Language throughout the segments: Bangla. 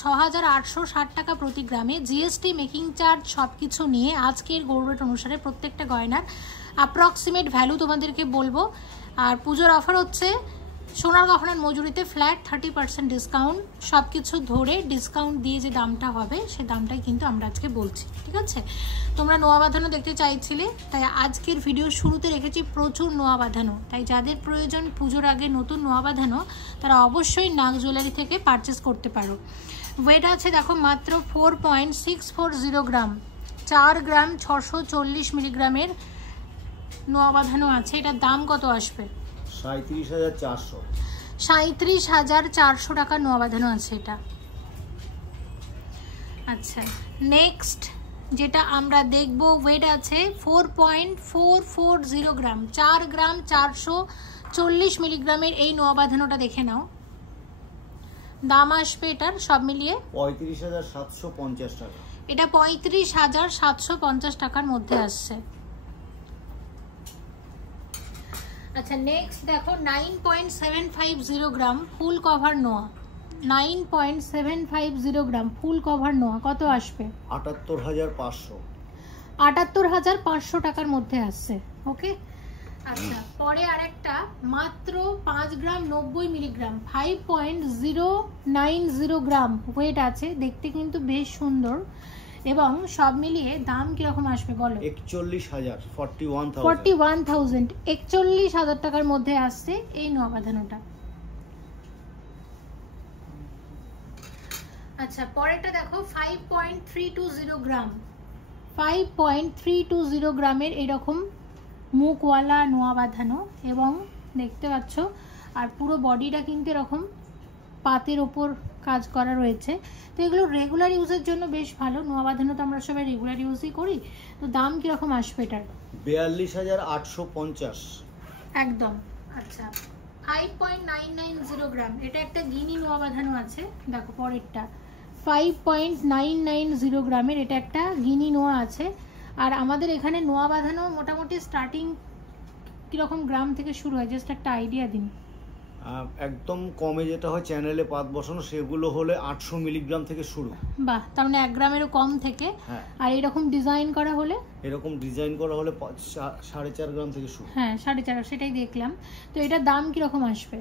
6860 টাকা প্রতি গ্রামে, জিএসটি, মেকিং চার্জ সব কিছু নিয়ে আজকের গোল্ড রেট অনুসারে প্রত্যেকটা গয়নার অ্যাপ্রক্সিমেট ভ্যালু তোমাদেরকে বলবো। আর পুজোর অফার হচ্ছে সোনার গহনার মজুরিতে ফ্ল্যাট 30% ডিসকাউন্ট, সব কিছু ধরে ডিসকাউন্ট দিয়ে যে দামটা হবে সে দামটাই কিন্তু আমরা আজকে বলছি, ঠিক আছে? তোমরা নোয়া বাঁধানো দেখতে চাইছিলে, তাই আজকের ভিডিও শুরুতে রেখেছি প্রচুর নোয়া বাঁধানো। তাই যাদের প্রয়োজন পুজোর আগে নতুন নোয়া বাঁধানো তারা অবশ্যই নাগ জুয়েলারি থেকে পারচেস করতে পারো। ওয়েট আছে দেখো মাত্র 4.640 গ্রাম, 4 গ্রাম 640 মিলিগ্রামের নোয়া বাঁধানো আছে। এটার দাম কত আসবে? 37,400। 37,400 টাকা নোয়া বাঁধানো আছে এটা। আচ্ছা, নেক্সট যেটা আমরা দেখব, ওয়েট আছে 4.440 গ্রাম, 4 গ্রাম 440 মিলিগ্রামের এই নোয়া বাঁধানোটা দেখে নাও। দাম আসবে এটার সব মিলিয়ে 35,750 টাকা। এটা 35,750 টাকার মধ্যে আসছে। আচ্ছা, নেক্সট দেখো 9.750 গ্রাম ফুল কভার নোয়া, 9.750 গ্রাম ফুল কভার নোয়া কত আসবে? 78,500। 78,500 টাকার মধ্যে আসছে। ওকে, আচ্ছা পরে আরেকটা মাত্র 5 গ্রাম 90 মিলিগ্রাম, 5.090 গ্রাম ওয়েট আছে, দেখতে কিন্তু বেশ সুন্দর এবং সব মিলিয়ে দাম কিরকম আসবে বলো? 41,000, 41,000। 41,000 টাকার মধ্যে আসছে এই নোয়া বাঁধানোটা। আচ্ছা, পরেরটা দেখো 5.320 গ্রাম, 5.320 গ্রামের এরকম মুখওয়ালা নোয়া বাঁধানো এবং দেখতে পাচ্ছ আর পুরো বডিটা কিন্তু এরকম পাতের ওপর কাজ করা রয়েছে। তো এগুলো রেগুলার ইউজের জন্য বেশ ভালো। নোয়া বাঁধানো তো আমরা সবাই রেগুলার ইউজই করি। তো দাম কিরকম আসবে এটার? 42,850 একদম। আচ্ছা, 5.990 গ্রাম, এটা একটা গিনি নোয়া বাঁধানো আছে। দেখো পরেরটা 5.990 গ্রামের, এটা একটা গিনি নোয়া আছে। আর আমাদের এখানে নোয়া বাঁধানো মোটামুটি স্টার্টিং কিরকম গ্রাম থেকে শুরু হয়, জাস্ট একটা আইডিয়া দিন। একদম কমে যেটা হয় চ্যানেলে পাত বসানো, সেগুলো হলে 800 মিলিগ্রাম থেকে শুরু। বাহ, তার মানে 1 গ্রামেরও কম থেকে। আর এরকম ডিজাইন করা হলে? এরকম ডিজাইন করা হলে 4.5 গ্রাম থেকে শুরু। হ্যাঁ, 4.5, সেটাই দেখলাম। তো এটার দাম কিরকম আসবে?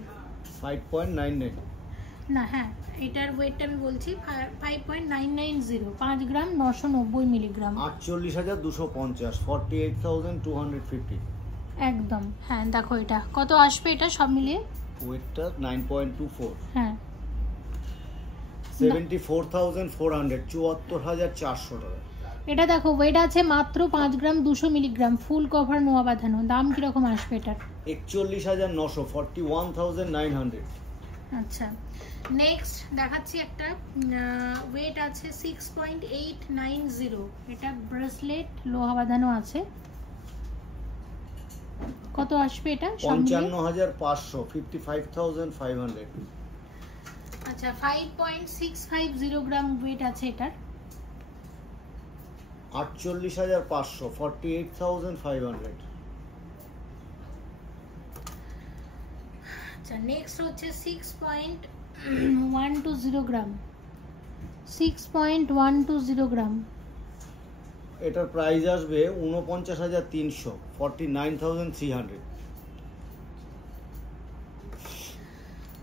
5.99 না, হ্যাঁ এটার ওয়েটটা আমি বলছি 5.990, 5 গ্রাম 990 মিলিগ্রাম, 48,250, 48,250। একদম। হ্যাঁ দেখো এটা কত আসবে এটা সব মিলিয়ে? ওয়েটটা 9.24। হ্যাঁ, 74,400, 74,400 টাকা। এটা দেখো ওয়েট আছে মাত্র 5 গ্রাম 200 মিলিগ্রাম ফুল কভার নোয়া বাঁধানো। দাম কিরকম আসবে এটার? 41,900, 41,900। আচ্ছা, নেক্সট দেখাচ্ছি একটা ওয়েট আছে 6.890, এটা ব্রেসলেট লোহা বাঁধানো আছে। কত আসবে এটা? 55,500, 55,500। আচ্ছা, 5.650 গ্রাম ওয়েট আছে এটার। 48,500, 48,500। আচ্ছা, নেক্সট হচ্ছে 6.120 গ্রাম, 6.120 গ্রাম। এটার প্রাইস আসবে 49,300, 49,300।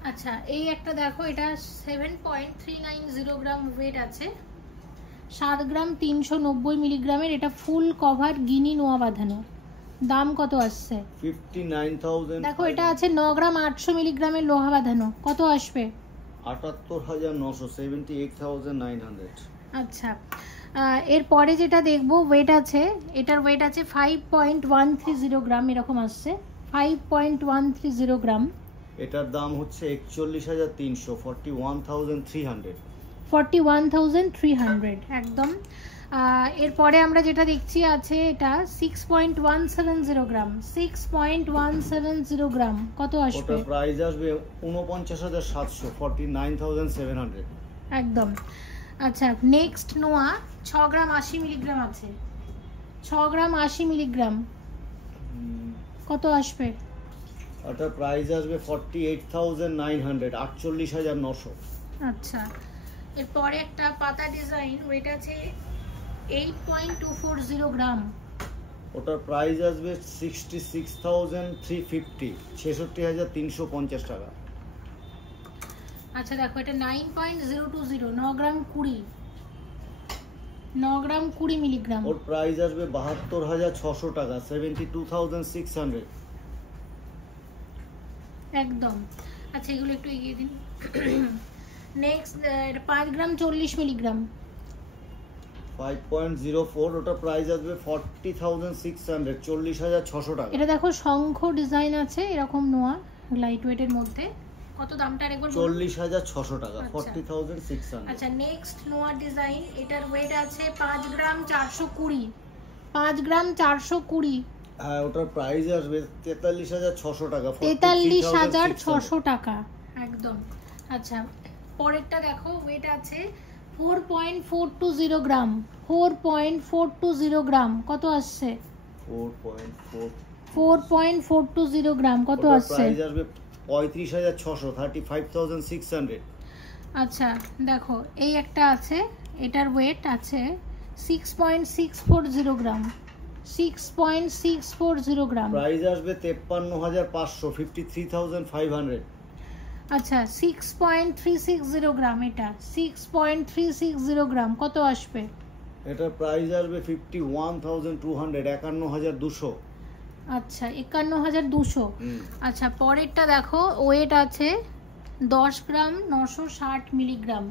আচ্ছা, এই একটা দেখো, এটা 7.390 গ্রাম ওয়েট আছে, 7 গ্রাম 390 মিলিগ্রামের, এটা ফুল কভার গিনি নোয়া বাঁধানো। দাম কত আসছে? 59,000। দেখো এটা আছে 9 গ্রাম 800 মিলিগ্রামের লোহা বাঁধানো। কত আসবে? 78,900, 78,900। আচ্ছা, এরপরে যেটা দেখবো ওয়েট আছে, এটার ওয়েট আছে 5.130 গ্রাম, এরকম আসছে 5.130 গ্রাম। এটার দাম হচ্ছে 41,300, 41,300। 41,300 একদম। এরপরে আমরা যেটা দেখছি আছে এটা 6.170 গ্রাম, 6.170 গ্রাম। কত আসবে? ওটার প্রাইস আসবে 49,700, 49,700। একদম। আচ্ছা, নেক্সট নোয়া 6 গ্রাম 80 মিলিগ্রাম আছে, 6 গ্রাম 80 মিলিগ্রাম। কত আসবে? ওটার প্রাইস আসবে 48,900, 48,900। আচ্ছা, এরপরে একটা পাতা ডিজাইন, ওয়েট আছে 8.240 গ্রাম। ওটার প্রাইস আসবে 66,350, 66,350 টাকা। আচ্ছা দেখো এটা 9.020, 9 গ্রাম 20, 9 গ্রাম 20 মিলিগ্রাম। ওর প্রাইস আসবে 72,600 টাকা, 72,600 একদম। আচ্ছা এগুলো একটু এগিয়ে দিন। নেক্সট এটা 5 গ্রাম 40 মিলিগ্রাম, 5.04, ওটা প্রাইস আসবে 40,600, 40,600 টাকা। এটা দেখো শঙ্খ ডিজাইন আছে এরকম নোয়া লাইট ওয়েটের মধ্যে। কত দামটা আরেকবার বলুন? 40,600 টাকা, 40,600। আচ্ছা নেক্সট নোয়া ডিজাইন, এটার ওয়েট আছে 5 গ্রাম 420, 5 গ্রাম 420। হ্যাঁ ওটার প্রাইস আসবে 43,600 টাকা, 43,600 টাকা একদম। আচ্ছা পরেরটা দেখো, ওয়েট আছে 4.420 গ্রাম, 4.420 গ্রাম। কত আসছে? 4.420 গ্রাম কত আসছে? প্রাইস আসবে 35,600, 35,600। আচ্ছা দেখো এই একটা আছে, এটার ওয়েট আছে 6.640 গ্রাম, 6.640 গ্রাম। প্রাইস আসবে 53,500, 53,500। আচ্ছা 6.360 গ্রাম, এটা 6.360 গ্রাম কত আসবে? এটার প্রাইস আসবে 51,200, 51,200। আচ্ছা 51,200। আচ্ছা পরেরটা দেখো, ওয়েট আছে 10 গ্রাম 960 মিলিগ্রাম।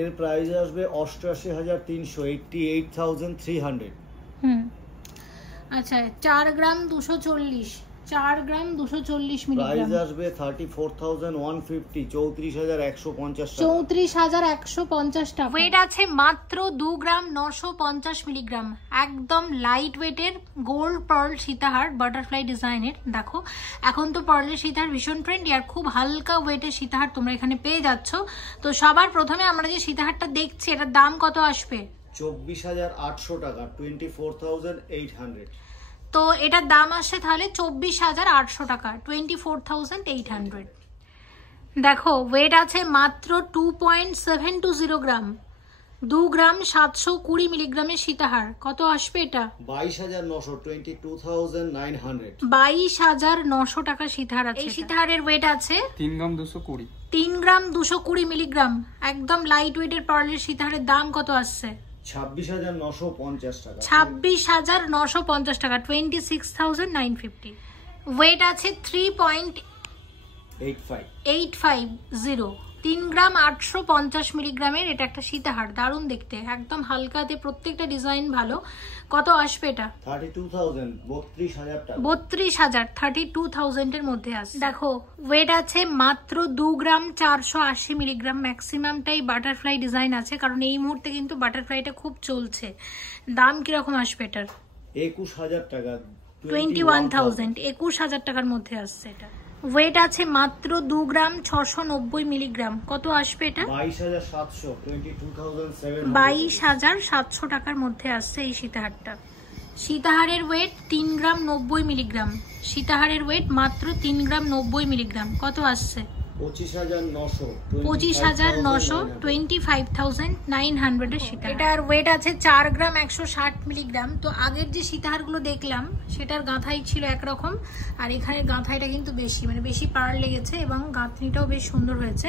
এর প্রাইস আসবে 88,300, 88,300। আচ্ছা 4 গ্রাম 240, 4 গ্রাম 240 মিলিগ্রাম। প্রাইস আসবে 34,150, 34,150 টাকা। 34,150 টাকা। ওয়েট আছে মাত্র 2 গ্রাম 950 মিলিগ্রাম। একদম লাইট ওয়েটের গোল্ড পার্ল সীতাহার বাটারফ্লাই ডিজাইনের। দেখো এখন তো পার্লের সীতাহার ভীষণ ট্রেন্ডি, আর খুব হালকা ওয়েটের সীতাহার তোমরা এখানে পেয়ে যাচ্ছ। তো সবার প্রথমে আমরা যে সীতাহারটা দেখছি এটার দাম কত আসবে? 24,800 টাকা, 24,800। তো এটার দাম আসছে তাহলে 24,800 টাকা, 24,800। দেখো ওয়েট আছে মাত্র 2.720 গ্রাম, 2 গ্রাম 720 মিলিগ্রামের সীতাহার। কত আসবে এটা? 22,900, 22,900। 22,900 টাকা সীতাহার আছে। এই সীতাহারের ওয়েট আছে 3 গ্রাম 220, 3 গ্রাম 220 মিলিগ্রাম। একদম লাইট ওয়েটের পার্লের সীতাহারের দাম কত আসছে? 26,950 টাকা, 26,950 টাকা, 26,950। ওয়েট আছে 3.850, 3 গ্রাম 850 মিলিগ্রামের। এটা একটা সীতাহার, দারুণ দেখতে, একদম হালকাতে, প্রত্যেকটা ডিজাইন ভালো। কত আসবে এটা? 32,000, 32,000 টাকা, 32,000, 32,000 এর মধ্যে আসে। দেখো ওয়েট আছে মাত্র 2 গ্রাম 480 মিলিগ্রাম। ম্যাক্সিমামটাই বাটারফ্লাই ডিজাইন আছে, কারণ এই মুহূর্তে কিন্তু বাটারফ্লাইটা খুব চলছে। দাম কিরকম আসবে এটার? 21,000 টাকা, 21,000, 21,000 টাকার মধ্যে আসছে এটা। ওয়েট আছে মাত্র 2 গ্রাম 690 মিলিগ্রাম। কত আসবে এটা? 22,700, 22,700। 22,700 টাকার মধ্যে আসছে এই সীতাহারটা। সীতাহারের ওয়েট 3 গ্রাম 90 মিলিগ্রাম। সীতাহারের ওয়েট মাত্র 3 গ্রাম 90 মিলিগ্রাম। কত আসছে? 25,900, 25,900, 25,900 এর সীতাহার। এটার ওয়েট আছে 4 গ্রাম 160 মিলিগ্রাম। তো আগের যে সীতাহারগুলো দেখলাম সেটার গাঁথাই ছিল একরকম, আর এখানে গাঁথাইটা কিন্তু বেশি, মানে বেশি পাড় লেগেছে এবং গাঁথনিটাও বেশ সুন্দর হয়েছে।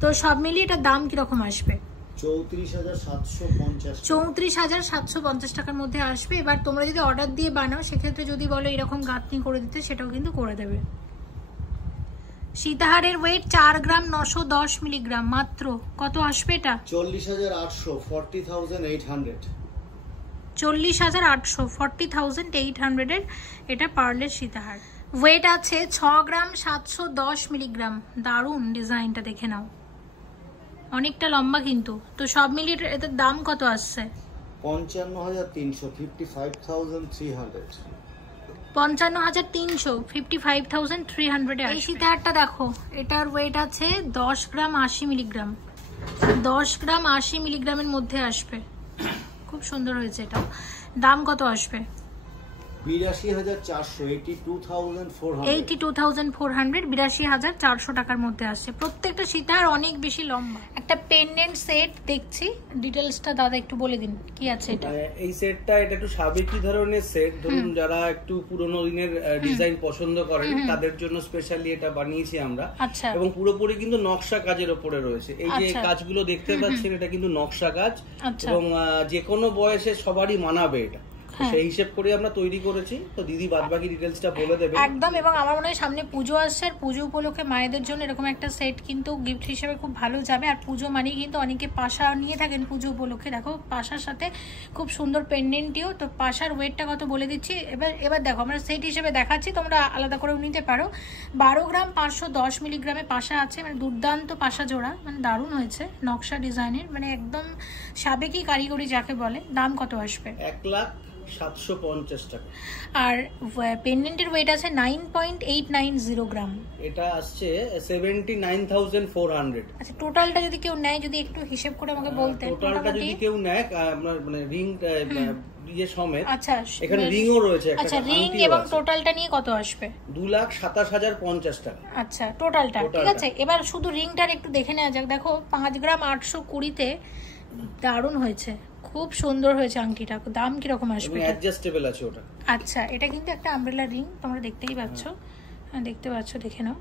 তো সব মিলিয়ে এটার দাম কিরকম আসবে? 34,750, 34,750 টাকার মধ্যে আসবে। এবার তোমরা যদি অর্ডার দিয়ে বানাও সেক্ষেত্রে যদি বলো এরকম গাঁথনি করে দিতে, সেটাও কিন্তু করে দেবে। সীতাহারের ওয়েট 4 গ্রাম 910 মিলিগ্রাম মাত্র। কত আসবে এটা? 40,800, 40,800। 40,800, 40,800 এর এটা পার্লের সীতাহার। ওয়েট আছে 6 গ্রাম 710 মিলিগ্রাম। দারুণ ডিজাইনটা, দেখে নাও, অনেকটা লম্বা কিন্তু। তো সব মিলিয়ে এটার দাম কত আসছে? 55,300, 55,300। 55,300, 55,300 এ। এই সীতাহারটা দেখো, এটার ওয়েট আছে 10 গ্রাম 80 মিলিগ্রাম। 10 গ্রাম 80 মিলিগ্রামের মধ্যে আসবে। খুব সুন্দর হয়েছে এটা। দাম কত আসবে? 82,400, 82,400, 82,400, 82,400 টাকার মধ্যে আসছে প্রত্যেকটা সীতা। আর অনেক বেশি লম্বা। একটা পেন্ডেন্ট সেট দেখছি, ডিটেলসটা দাদা একটু বলে দিন কি আছে এটা। এই সেটটা এটা একটু সাবেকি ধরনের সেট, ধরুন যারা একটু পুরোনো দিনের ডিজাইন পছন্দ করেন তাদের জন্য স্পেশালি এটা বানিয়েছি আমরা। আচ্ছা। এবং পুরোপুরি কিন্তু নকশা কাজের উপরে রয়েছে। এই যে কাজগুলো দেখতে পাচ্ছেন এটা কিন্তু নকশা কাজ, এবং যে কোনো বয়সে সবারই মানাবে এটা, সেই হিসেব করে আমরা তৈরি করেছি। তো দিদি বাদবাকি ডিটেইলসটা বলে দেবে একদম। এবং আমার মনে হয় সামনে পুজো আসছে, আর পুজো উপলক্ষে মায়েদের জন্য এরকম একটা সেট কিন্তু গিফট হিসেবে খুব ভালো যাবে। আর পুজো মানেই কিন্তু অনেকে পাশা নিয়ে থাকেন পুজো উপলক্ষে। দেখো পাশার সাথে খুব সুন্দর পেন্ডেন্টিও। তো পাশার ওয়েটটা কত বলে দিচ্ছি। এবার দেখো আমরা সেট হিসেবে দেখাচ্ছি, তোমরা আলাদা করেও নিতে পারো। 12 গ্রাম 510 মিলিগ্রামে পাশা আছে, মানে দুর্দান্ত পাশা জোড়া, মানে দারুণ হয়েছে নকশা ডিজাইনের, মানে একদম সাবেকি কারিগরি যাকে বলে। দাম কত আসবে? 1,750,000 টাকা। আর পেন্ডেন্টের ওয়েট আছে 9.890 গ্রাম। এটা আসছে 79,400। আচ্ছা, টোটালটা যদি কেউ নেয়, যদি একটু হিসাব করে আমাকে বলতেন। টোটালটা যদি কেউ নেয় আপনার মানে রিং দিয়ে সমেত। আচ্ছা, এখানে রিংও রয়েছে একটা। আচ্ছা, রিং এবং টোটালটা নিয়ে কত আসবে? 2,27,050 টাকা। আচ্ছা, টোটালটা ঠিক আছে। এবার শুধু রিংটার একটু দেখে নেওয়া যাক। দেখো 5 গ্রাম 820-তে দারুণ হয়েছে, খুব সুন্দর হয়েছে আংটিটা। দাম কিরকম আসবে? অ্যাডজাস্টেবল আছে ওটা। আচ্ছা, এটা কিন্তু একটা আমব্রেলা রিং, তোমরা দেখতেই পাচ্ছ। হ্যাঁ, দেখতে পাচ্ছ, দেখে নাও।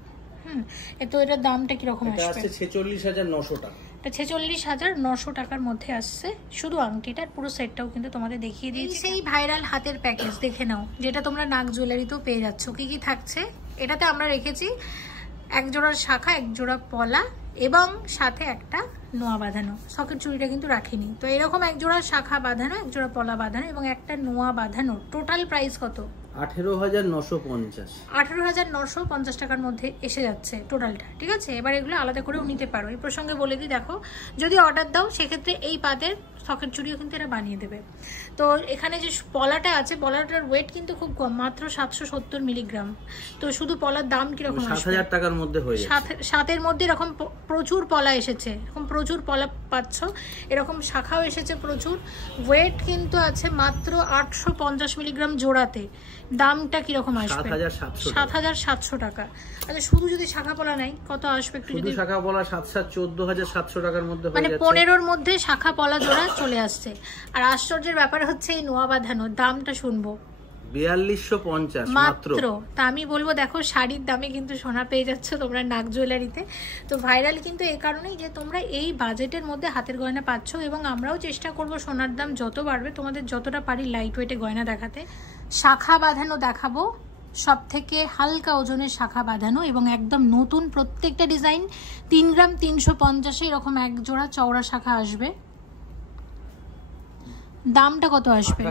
তো এটার দামটা কিরকম আসবে? এটা আসছে 46,900 টাকা। এটা 46,900 টাকার মধ্যে আসছে শুধু আংটিটার। পুরো সেটটাও কিন্তু তোমাদের দেখিয়ে দিয়েছি। সেই ভাইরাল হাতের প্যাকেজ দেখে নাও, যেটা তোমরা নাগ জুয়েলারিতেও পেয়ে যাচ্ছ। কি কি থাকছে এটাতে? আমরা রেখেছি এক জোড়ার শাখা, এক জোড়া পলা, এবং সাথে একটা নোয়া বাঁধানো। সকেট চুড়িটা কিন্তু রাখিনি। তো এরকম এক জোড়া শাখা বাঁধানো, এক জোড়া পলা বাঁধানো এবং একটা নোয়া বাঁধানো। টোটাল প্রাইস কত? 18,950। 18,950 টাকার মধ্যে এসে যাচ্ছে টোটালটা, ঠিক আছে। এবার এগুলো আলাদা করেও নিতে পারো। এই প্রসঙ্গে বলে দিই, দেখো যদি অর্ডার দাও সেক্ষেত্রে এই পাতের সকেট চুড়িও কিন্তু এরা বানিয়ে দেবে। তো এখানে যে পলাটা আছে, পলাটার ওয়েট কিন্তু খুব কম, মাত্র 770 মিলিগ্রাম। তো শুধু পলার দাম কিরকম আসবে? 7,000 টাকার মধ্যে হয়ে যাবে। 7-এর মধ্যে এরকম প্রচুর পলা এসেছে, এরকম প্রচুর পলা পাচ্ছ। এরকম শাখাও এসেছে প্রচুর। ওয়েট কিন্তু আছে মাত্র 850 মিলিগ্রাম জোড়াতে। দামটা কিরকম আসবে? 7,700 টাকা। আচ্ছা, শুধু যদি শাখা পলা নাই কত আসবে একটু যদি? শাখা পলা 14,700 টাকার মধ্যে হয়ে মানে যাচ্ছে। 15-র মধ্যে শাখা পলা জোড়া চলে আসছে। আর আশ্চর্যের ব্যাপার হচ্ছে এই নোয়া বাঁধানো দামটা শুনবো 4250 মাত্র। তা আমি বলবো দেখো শাড়ির দামে কিন্তু সোনা পেয়ে যাচ্ছ তোমরা নাগ জুয়েলারিতে। তো ভাইরাল কিন্তু এই কারণেই যে তোমরা এই বাজেটের মধ্যে হাতের গয়না পাচ্ছ, এবং আমরাও চেষ্টা করব সোনার দাম যত বাড়বে তোমাদের যতটা পারি লাইট ওয়েটে গয়না দেখাতে। শাখা বাঁধানো দেখাবো, সব থেকে হালকা ওজনের শাখা বাঁধানো এবং একদম নতুন প্রত্যেকটা ডিজাইন। 3 গ্রাম 350 এরকম এক জোড়া চওড়া শাখা আসবে। দামটা কত আসবে?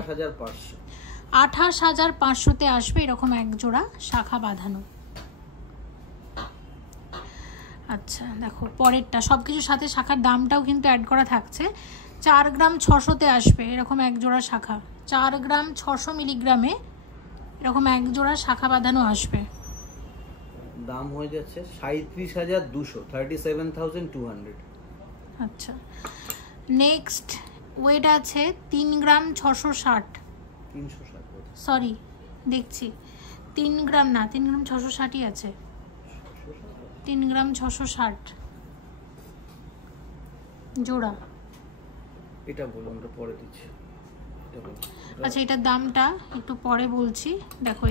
28,500-তে আসবে এরকম এক জোড়া শাখা বাঁধানো। আচ্ছা, দেখো পরেরটা সবকিছুর সাথে শাখার দামটাও কিন্তু অ্যাড করা থাকছে। 4 গ্রাম 600-তে আসবে এরকম এক জোড়া শাখা। 4 গ্রাম 600 মিলিগ্রামে এরকম এক জোড়া শাখা বাঁধানো আসবে। দাম হয়ে যাচ্ছে 37,200, 37,200। আচ্ছা, নেক্সট ওয়েট আছে 3 গ্রাম 660। 360, সরি দেখছি 3 গ্রাম না, 3 গ্রাম 660ই আছে। 3 গ্রাম 660 জোড়া। এটা বলুন, আমরা পরে দিচ্ছি। আচ্ছা, এটার দামটা একটু পরে বলছি। দেখো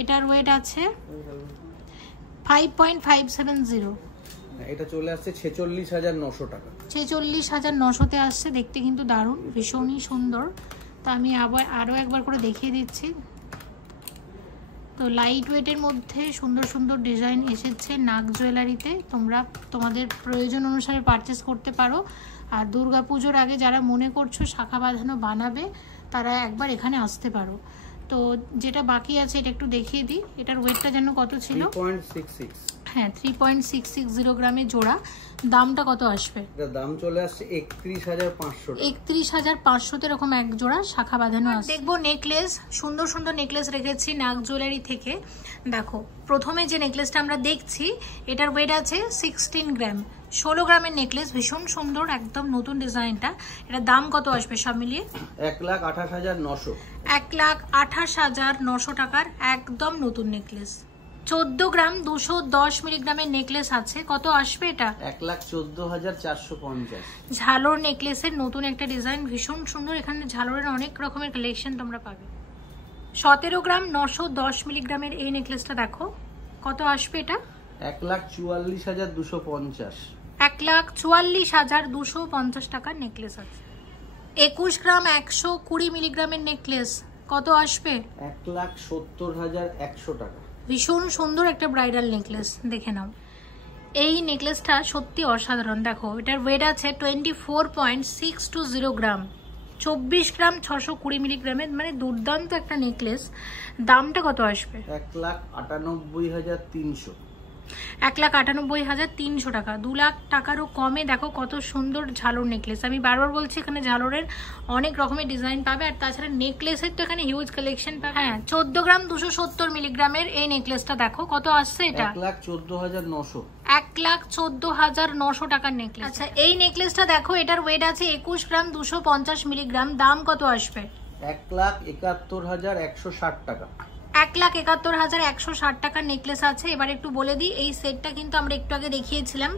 এটার ওয়েট আছে 5.570। এটা চলে আসছে 46,900 টাকা। 46,900-তে আসছে। দেখতে কিন্তু দারুণ, ভীষণই সুন্দর। তো আমি আরও একবার করে দেখিয়ে দিচ্ছি। তো লাইট ওয়েটের মধ্যে সুন্দর সুন্দর ডিজাইন এসেছে নাগ জুয়েলারিতে। তোমরা তোমাদের প্রয়োজন অনুসারে পারচেস করতে পারো। আর দুর্গাপুজোর আগে যারা মনে করছো শাখা বাঁধানো বানাবে তারা একবার এখানে আসতে পারো। তো যেটা বাকি আছে এটা একটু দেখিয়ে দিই। এটার ওয়েটটা যেন কত ছিল? 3.66। হ্যাঁ, 3.660 গ্রামে জোড়া। দামটা কত আসবে? এর দাম চলে আসছে 31,500 টাকা। 31,500-তে এরকম এক জোড়া শাখা বাঁধানো আছে। দেখবো নেকলেস, সুন্দর সুন্দর নেকলেস রেখেছি নাগ জুয়েলারি থেকে। দেখো প্রথমে যে নেকলেসটা আমরা দেখছি এটার ওয়েট আছে 16 গ্রাম। 16 গ্রামের নেকলেস, ভীষণ সুন্দর, একদম নতুন ডিজাইনটা। এটার দাম কত আসবে সব মিলিয়ে? 1,28,900। 1,28,900 টাকার একদম নতুন নেকলেস। 14 গ্রাম 210 মিলিগ্রামের নেকলেস আছে, কত আসবে এটা? 1,14,450। ঝালর নেকলেসের নতুন একটা ডিজাইন, ভীষণ সুন্দর। এখানে ঝালরের অনেক রকমের কালেকশন তোমরা পাবে। 17 গ্রাম 910 মিলিগ্রামের এই নেকলেসটা দেখো, কত আসবে এটা? 1,44,250। 1,44,250 টাকার নেকলেস আছে। 21 গ্রাম 120 মিলিগ্রামের নেকলেস, কত আসবে? 1,70,100 টাকা। ভীষণ সুন্দর একটা ব্রাইডাল নেকলেস, দেখে নাও। এই নেকলেসটা সত্যি অসাধারণ। দেখো এটার ওয়েট আছে 24.620 গ্রাম, 24 গ্রাম 620 মিলিগ্রামের, মানে দুর্দান্ত একটা নেকলেস। দামটা কত আসবে? 1,98,300। 1,98,300 টাকা, 2 লাখ টাকারও কমে। দেখো কত সুন্দর ঝালর নেকলেস। আমি বারবার বলছি এখানে ঝালরের অনেক রকমের ডিজাইন পাবে, আর তাছাড়া নেকলেসের তো এখানে হিউজ কালেকশন পাবে। হ্যাঁ, 14 গ্রাম 270 মিলিগ্রামের এই নেকলেসটা দেখো, কত আসছে এটা? 1,14,900। 1,14,900 টাকার নেকলেস। আচ্ছা, এই নেকলেসটা দেখো, এটার ওয়েট আছে 21 গ্রাম 250 মিলিগ্রাম, দাম কত আসবে? 1,71,160 টাকা। 1,71,160 টাকার নেকলেস আছে। এবার একটু বলে দিই, এই সেটটা কিন্তু আমরা একটু আগে দেখিয়েছিলাম।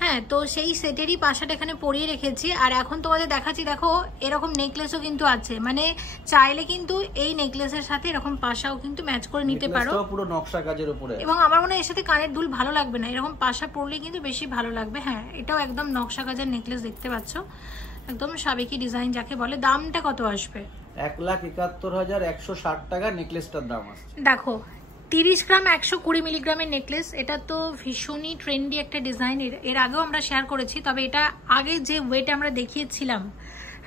হ্যাঁ, তো সেই সেটেরই পাশাটা এখানে পরিয়ে রেখেছি, আর এখন তোমাদের দেখাচ্ছি। দেখো এরকম নেকলেসও কিন্তু আছে, মানে চাইলে কিন্তু এই নেকলেসের সাথে এরকম পাশাও কিন্তু ম্যাচ করে নিতে পারো, পুরো নকশা কাজের উপরে। এবং আমার মনে হয় এর সাথে কানের দুল ভালো লাগবে না, এরকম পাশা পরলে কিন্তু বেশি ভালো লাগবে। হ্যাঁ, এটাও একদম নকশা কাজের নেকলেস, দেখতে পাচ্ছ, একদম সাবেকি ডিজাইন যাকে বলে। দামটা কত আসবে? 1,71,160 টাকা নেকলেসটার দাম আসছে। দেখো 30 গ্রাম 120 মিলিগ্রামের নেকলেস, এটা তো ভীষণই ট্রেন্ডি একটা ডিজাইন। এর আগেও আমরা শেয়ার করেছি, তবে এটা আগে যে ওয়েটে আমরা দেখিয়েছিলাম,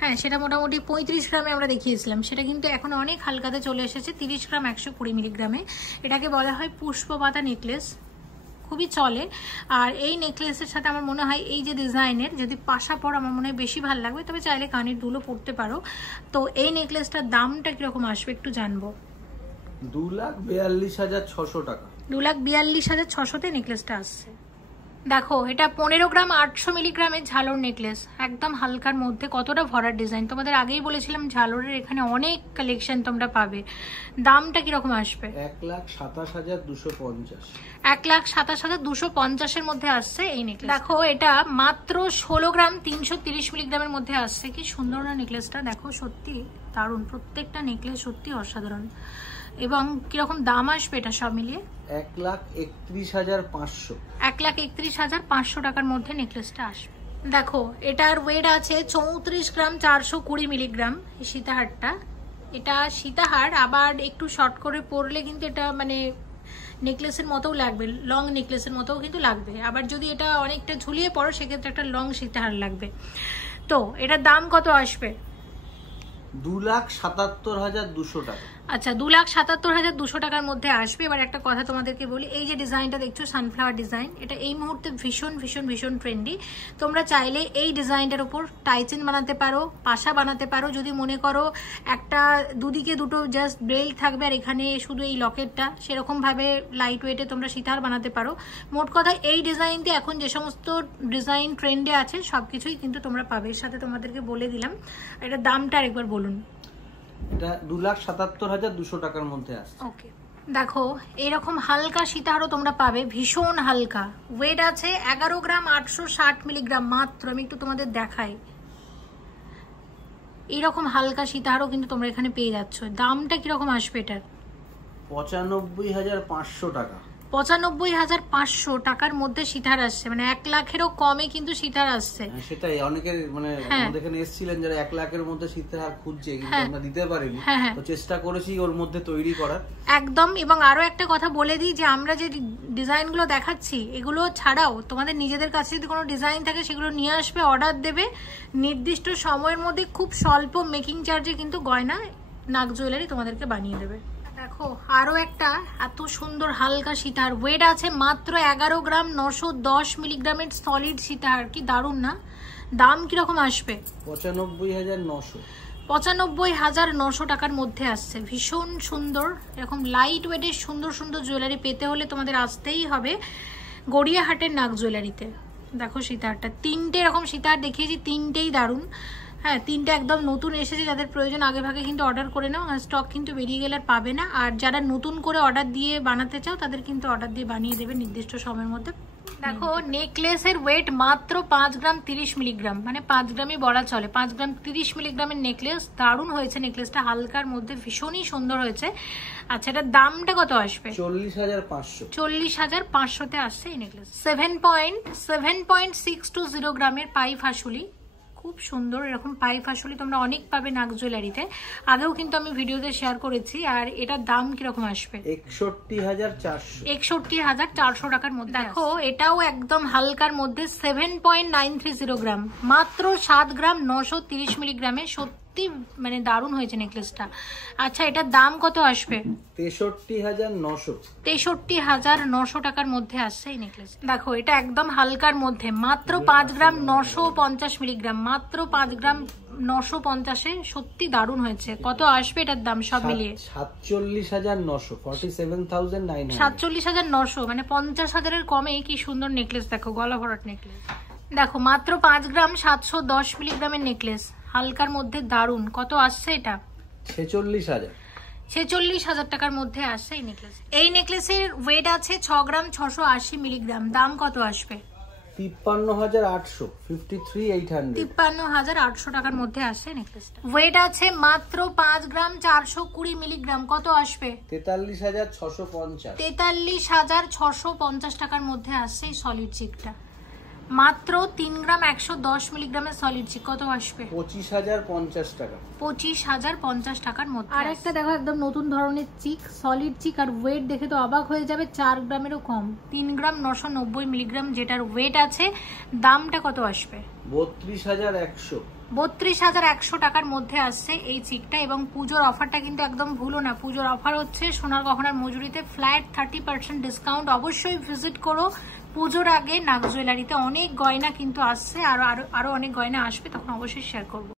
হ্যাঁ, সেটা মোটামুটি 35 গ্রামে আমরা দেখিয়েছিলাম, সেটা কিন্তু এখন অনেক হালকাতে চলে এসেছে 30 গ্রাম 120 মিলিগ্রামে। এটাকে বলা হয় পুষ্পপাতা নেকলেস, খুবই চলে। আর এই নেকলেসের সাথে আমার মনে হয় এই যে ডিজাইনের যদি পাশা পর আমার মনে হয় বেশি ভালো লাগবে, তবে চাইলে কানের দুলও পরতে পারো। তো এই নেকলেসটার দামটা কিরকম আসবে একটু জানবো। 2,42,600 টাকা। 2,42,600 নেকলেসটা আসছে। দেখো এটা 15 গ্রাম 800 মিলিগ্রামের ঝালর নেকলেস, একদম হালকার মধ্যে, কতটা ভরার ডিজাইন। তোমাদের আগেই বলেছিলাম ঝালরের এখানে অনেক কালেকশন তোমরা পাবে। দামটা কিরকম আসবে? 1,27,250। 1,27,250 এর মধ্যে আসছে এই নেকলেস। দেখো এটা মাত্র 16 গ্রাম 330 মিলিগ্রামের মধ্যে আসছে। কি সুন্দর না নেকলেসটা, দেখো সত্যি দারুণ, প্রত্যেকটা নেকলেস সত্যি অসাধারণ। এবং কিরকম দাম আসবে এটা সব মিলিয়ে? 1,31,500। 1,31,500 টাকার মধ্যে নেকলেসটা আসবে। দেখো এটার ওয়েট আছে 34 গ্রাম 420 মিলিগ্রাম। এই সীতাহারটা, এটা সীতাহার, আবার একটু শর্ট করে পরলে কিন্তু এটা মানে নেকলেসের মতোও লাগবে, লং নেকলেসের মতোও কিন্তু লাগবে। আবার যদি এটা অনেকটা ঝুলিয়ে পড়ো সেক্ষেত্রে একটা লং সীতাহার লাগবে। তো এটার দাম কত আসবে? 2,77,200 টাকা। আচ্ছা, 2,77,200 টাকার মধ্যে আসবে। এবার একটা কথা তোমাদেরকে বলি, এই যে ডিজাইনটা দেখছো সানফ্লাওয়ার ডিজাইন, এটা এই মুহূর্তে ভীষণ ভীষণ ভীষণ ট্রেন্ডি। তোমরা চাইলে এই ডিজাইনটার উপর টাইচেন বানাতে পারো, পাশা বানাতে পারো। যদি মনে করো একটা দুদিকে দুটো জাস্ট বেল থাকবে আর এখানে শুধু এই লকেটটা, সেরকম ভাবে লাইট ওয়েটে তোমরা সীতাহার বানাতে পারো। মোট কথা এই ডিজাইনটি এখন যে সমস্ত ডিজাইন ট্রেন্ডে আছে সবকিছুই কিন্তু তোমরা পাবে। এর সাথে তোমাদেরকে বলে দিলাম, এটার দামটা আরেকবার বলুন। এটা 2,77,200 টাকার মধ্যে আসছে। ওকে, দেখো এরকম হালকা সীতাহারও তোমরা পাবে, ভীষণ হালকা। ওয়েট আছে 11 গ্রাম 860 মিলিগ্রাম মাত্র। আমি একটু তোমাদের দেখাই, এইরকম হালকা সীতাহারও কিন্তু তোমরা এখানে পেয়ে যাচ্ছ। দামটা কিরকম আসবে এটার? 95,500 টাকা। 95,500 টাকার মধ্যে সীতাহার আসছে, মানে 1 লাখেরও কমে কিন্তু সীতাহার আসছে। সেটাই অনেকের মানে আমাদের এখানে এসেছিলেন যারা 1 লাখের মধ্যে সীতাহার খুঁজছে, কিন্তু আমরা দিতে পারিনি, তো চেষ্টা করেছি ওর মধ্যে তৈরি করার একদম। এবং আরো একটা কথা বলে দিই যে আমরা যে ডিজাইনগুলো দেখাচ্ছি এগুলো ছাড়াও তোমাদের নিজেদের কাছে যদি কোনো ডিজাইন থাকে সেগুলো নিয়ে আসবে, অর্ডার দেবে, নির্দিষ্ট সময়ের মধ্যে খুব স্বল্প মেকিং চার্জে কিন্তু গয়না নাগ জুয়েলারি তোমাদেরকে বানিয়ে দেবে। দেখো আরো একটা এত সুন্দর হালকা সীতাহার, ওয়েট আছে মাত্র 11 গ্রাম 910 মিলিগ্রামের সলিড সীতাহার। কি দারুণ না? দাম কিরকম আসবে? 95,900। 95,900 টাকার মধ্যে আসছে, ভীষণ সুন্দর। এরকম লাইট ওয়েটের সুন্দর সুন্দর জুয়েলারি পেতে হলে তোমাদের আসতেই হবে গড়িয়াহাটের নাগ জুয়েলারিতে। দেখো সীতাহারটা, 3টে এরকম সীতাহার দেখিয়েছি, 3টেই দারুণ। হ্যাঁ, 3টা একদম নতুন এসেছে, যাদের প্রয়োজন আগে ভাগে কিন্তু অর্ডার করে নাও, আর স্টক কিন্তু বেরিয়ে গেলে আর পাবে না। আর যারা নতুন করে অর্ডার দিয়ে বানাতে চাও তাদের কিন্তু অর্ডার দিয়ে বানিয়ে দেবে নির্দিষ্ট সময়ের মধ্যে। দেখো নেকলেসের ওয়েট মাত্র 5 গ্রাম 30 মিলিগ্রাম, মানে 5 গ্রামই বলা চলে। 5 গ্রাম 30 মিলিগ্রামের নেকলেস, দারুণ হয়েছে নেকলেসটা, হালকার মধ্যে ভীষণই সুন্দর হয়েছে। আচ্ছা, এটার দামটা কত আসবে? 40,500। 40,500-তে আসছে এই নেকলেস। 7.620 গ্রামের পাই ফাসুলি, খুব সুন্দর। এরকম পাই ফাসুলি তোমরা অনেক পাবে নাগ জুয়েলারিতে, আগেও কিন্তু আমি ভিডিওতে শেয়ার করেছি। আর এটার দাম কিরকম আসবে? 61,400। 61,400 টাকার মধ্যে। দেখো এটাও একদম হালকার মধ্যে 7.930 গ্রাম, মাত্র 7 গ্রাম 930 মিলিগ্রামে। সত্যি মানে দারুণ হয়েছে নেকলেসটা। আচ্ছা, এটার দাম কত আসবে? 63,900। 63,900 টাকার মধ্যে আসছে এই নেকলেস। দেখো এটা একদম হালকার মধ্যে, মাত্র 5 গ্রাম 950 মিলিগ্রাম, মাত্র 5 গ্রাম 950-এ। সত্যি দারুণ হয়েছে। কত আসবে এটার দাম সব মিলিয়ে? 47,900। 47,900। 47,900, মানে 50,000-এর কমে কি সুন্দর নেকলেস। দেখো গলা ভরাট নেকলেস। দেখো মাত্র 5 গ্রাম 710 মিলিগ্রামের নেকলেস, হালকার মধ্যে দারুণ। কত আসছে এটা? 46,000। 46,000 টাকার মধ্যে আসছে এই নেকলেস। এই নেকলেসের ওয়েট আছে 6 গ্রাম 680 মিলিগ্রাম। দাম কত আসবে? 53,800। 53,800। 53,800 টাকার মধ্যে আসছে নেকলেসটা। ওয়েট আছে মাত্র 5 গ্রাম 420 মিলিগ্রাম। কত আসবে? 43,650। 43,650 টাকার মধ্যে আসছে এই সলিড চিকটা। মাত্র 3 গ্রাম 110 মিলিগ্রামের সলিড চিক। কত আসবে? 25,050 টাকা। 25,050 টাকার মধ্যে। আর একটা দেখো একদম নতুন ধরনের চিক, সলিড চিক, আর ওয়েট দেখে তো অবাক হয়ে যাবে, 4 গ্রামেরও কম, 3 গ্রাম 990 মিলিগ্রাম যেটার ওয়েট আছে। দামটা কত আসবে? 32,100। 32,100 টাকার মধ্যে আসছে এই চিকটা। এবং পুজোর অফারটা কিন্তু একদম ভুলো না, পুজোর অফার হচ্ছে সোনার গহনার মজুরিতে ফ্ল্যাট 30% ডিসকাউন্ট। অবশ্যই ভিজিট করো পুজোর আগে নাগ জুয়েলারিতে। অনেক গয়না কিন্তু আসছে, আরো অনেক গয়না আসবে, তখন অবশ্যই শেয়ার করবো।